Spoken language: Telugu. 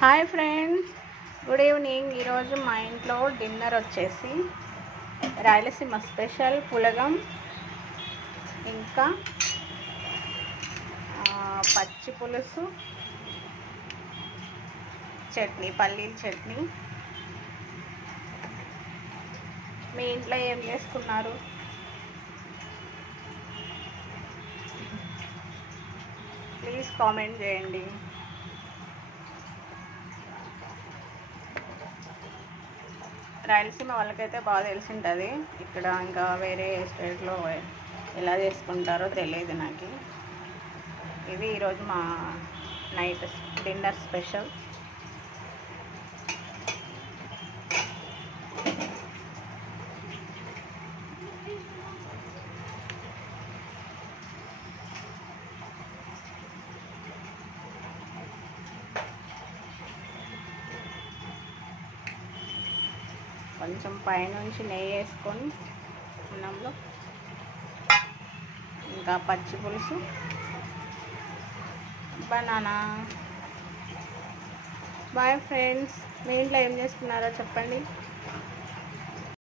Hi friends, good evening. ఈరోజు మా ఇంట్లో డిన్నర్ వచ్చేసి రాయలసీమ స్పెషల్ పులగం, ఇంకా పచ్చి పులుసు, చట్నీ, పల్లీల చట్నీ. మీ ఇంట్లో ఏం చేసుకున్నారు? ప్లీజ్ కామెంట్ చేయండి. రాయలసీమ వాళ్ళకైతే బాగా తెలిసి ఉంటుంది. ఇక్కడ ఇంకా వేరే స్టేట్లో ఎలా చేసుకుంటారో తెలియదు నాకు. ఇది ఈరోజు మా నైట్ డిన్నర్ స్పెషల్. కొంచెం పైనుంచి నెయ్యి వేసుకొని అన్నంలో, ఇంకా పచ్చి పులుసు, బనానా. బాయ్ ఫ్రెండ్స్, మీ ఇంట్లో ఏం చేసుకున్నారో చెప్పండి.